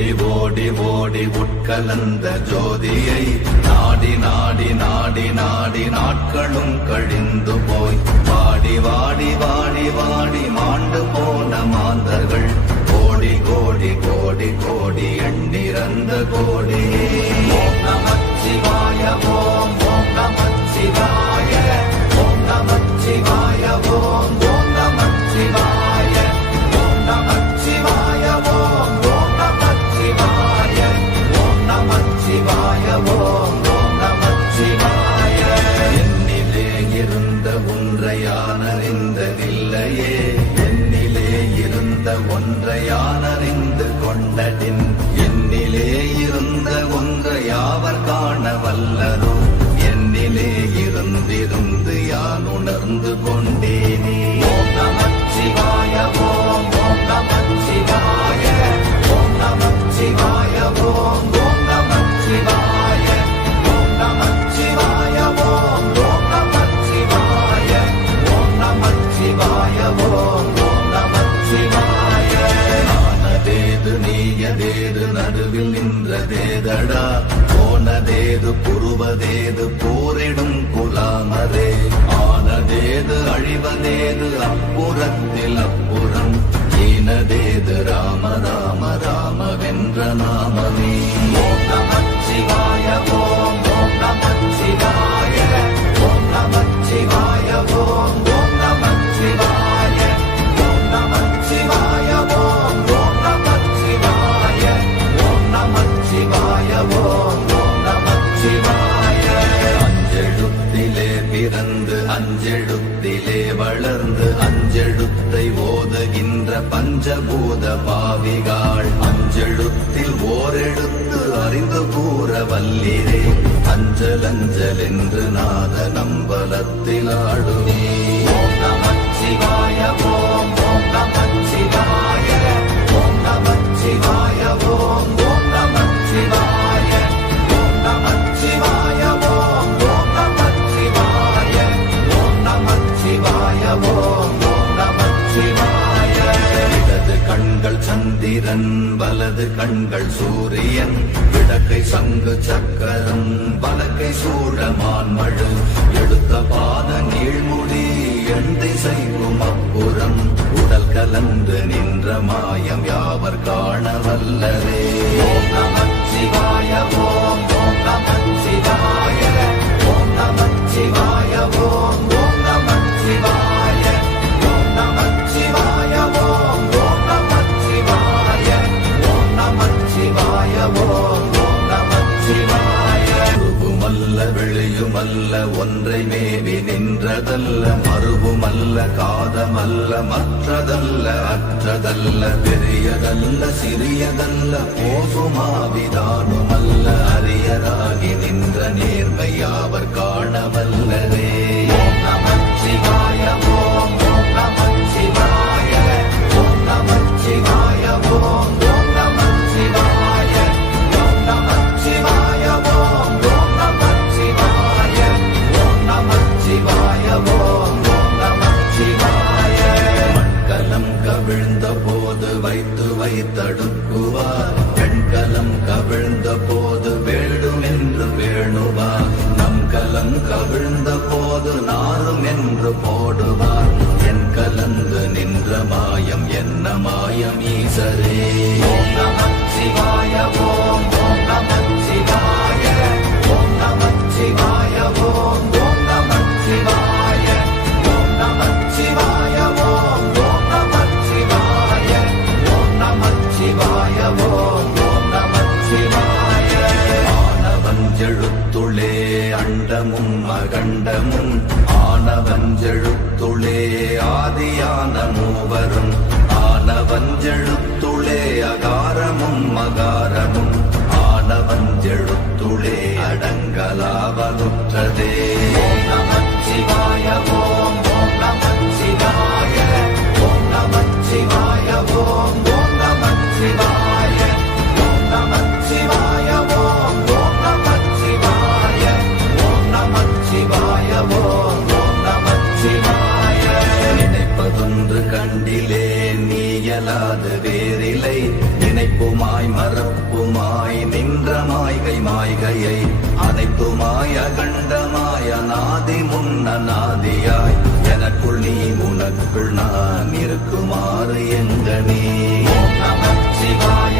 ஓடி ஓடி ஓடி உட்கலந்த ஜோதியை நாடி நாடி நாடி நாடி நாட்களும் கழிந்து போய் வாடி வாடி வாடி வாடி மாண்டு போன மாந்தர்கள் கோடி கோடி கோடி கோடி எண்ணிறந்த கோடி. ஓம் நமச்சிவாய ஓம் ஓம் நமச்சிவாய ஓம் நமச்சிவாய ஓம் ஓம் நமச்சிவாய ஓம் நமச்சிவாய ஓம் ஓம் நமச்சிவாய ஓம் நமச்சிவாய ஓம் ஓம் நமச்சிவாய. என்னிலே இருந்த ஒன்றை யான் அறிந்ததில்லையே, என்னிலே இருந்த ஒன்றை யான் அறிந்து கொண்டடின், என்னிலே இருந்த ஒன்றை யாவர் காண வல்லரோ, என்னிலே இருந்திருந்து யான் உணர்ந்து கொண்டேனே. ஓம் நமச்சிவாய ஓம் ஓம் நமச்சிவாய ஓம் நமச்சிவாய ஓம் ஓம் நமச்சிவாய ஓம் நமச்சிவாய ஓம் ஓம் நமச்சிவாய ஓம் நமச்சிவாய ஓம் ஓம் நமச்சிவாய. நானதேது நீயதேது நடுவில் நின்றதேதடா, போனதேது புருவதேது போரிடும் குலாமரே, ஆனதேது அழிவதேது அப்புறத்தில் அப்புறம், ஈனதேது ராம ராம ராம வென்ற நாமமே. ஓம் நமச்சிவாய ஓம் ஓம் நமச்சிவாய ஓம் நமச்சிவாய ஓம் ஓம் நமச்சிவாய ஓம் நமச்சிவாய ஓம் ஓம் நமச்சிவாய ஓம் நமச்சிவாய ஓம் ஓம் நமச்சிவாய. அஞ்செழுத்திலே பிறந்து அஞ்செழுத்திலே வளர்ந்து அஞ்செழுத்தை ஓதுகின்ற பஞ்சபூத பாவிகாள், அஞ்செழுத்தில் ஓரெழுத்து அறிந்து கூற வல்லிரே, அஞ்சல் அஞ்சல் என்று நாத நம்பலத்தில் ஆடுவே. ஓம் நமச்சிவாய ஓம் ஓம் நமச்சிவாய ஓம் நமச்சிவாய ஓம் ஓம் நமச்சிவாய ஓம் நமச்சிவாய ஓம் ஓம் நமச்சிவாய ஓம் நமச்சிவாய ஓம் ஓம் நமச்சிவாய. இடது கண்கள் சந்திரன் வலது கண்கள் சூரியன், இடக்கை சங்கு சக்கரம் வலக்கை சூழமான் மழு, எடுத்த பாத நீழ்முடி எண் திசைக்கும் அப்புறம், உடல் கலந்து நின்ற மாயம் யாவர் காண வல்லரே. ஓம் நமச்சிவாய ஓம் ஓம் நமச்சிவாய ஓம் நமச்சிவாய ஓம் ஓம் நமச்சிவாய ஓம் நமச்சிவாய ஓம் ஓம் நமச்சிவாய ஓம் நமச்சிவாய ஓம் ஓம் நமச்சிவாய. உருவுமல்ல வெளியுமல்ல ஒன்றை மேவி நின்றதல்ல, மறுவுமல்ல காதமல்ல மற்றதல்ல அற்றதல்ல, பெரியதல்ல சிறியதல்ல போசுமாவிதானுமல்ல, அரியராகி நின்ற நேர்மை யாவர் காண வல்லரே. ஓம் நமச்சிவாய ஓம் ஓம் நமச்சிவாய ஓம் நமச்சிவாய ஓம் ஓம் நமச்சிவாய ஓம் நமச்சிவாய ஓம் ஓம் நமச்சிவாய ஓம் நமச்சிவாய ஓம் ஓம் நமச்சிவாய. மண்கலம் கவிழ்ந்த போது வைத்து வைத்தடுக்குவார், பெண்கலம் கவிழ்ந்த போது வேடும் என்று வேணுவார், நம் கலம் கவிழ்ந்த போது நாரும் என்று போடுவார், என் கலந்து நின்ற மாயம் என்ன மாயம் ஈசரே. ஓம் நமச்சிவாய ஓம் ஓம் நமச்சிவாய ஓம் நமச்சிவாய ஓம் ஓம் நமச்சிவாய ஓம் நமச்சிவாய ஓம் ஓம் நமச்சிவாய ஓம் நமச்சிவாய ஓம் ஓம் நமச்சிவாய. ஆனவஞ்செழுத்துளே அண்டமும் அகண்டமும், ஆனவஞ்செழுத்துளே ஆதியான மூவரும், ஆனவஞ்செழுத்துளே அகாரமும் மகாரமும், ஆனவஞ்செழுத்துளே அடங்கலாவலுற்றதே. ஓம் நமச்சிவாய ஓம் ஓம் நமச்சிவாய ஓம் நமச்சிவாய ஓம் ஓம் நமச்சிவாய ஓம் நமச்சிவாய ஓம் ஓம் நமச்சிவாய ஓம் நமச்சிவாய ஓம் ஓம் நமச்சிவாய. நினைப்பதொன்று கண்டிலே நீயலாது வேறில்லை, நினைப்புமாய் மறப்பு அனைத்துமாய் அகண்டமாய் அநாதி முன்னநாதியாய் எனக்குள் நீ உனக்குள் நான் இருக்குமாறு எங்கனே ஓம் நமச்சிவாய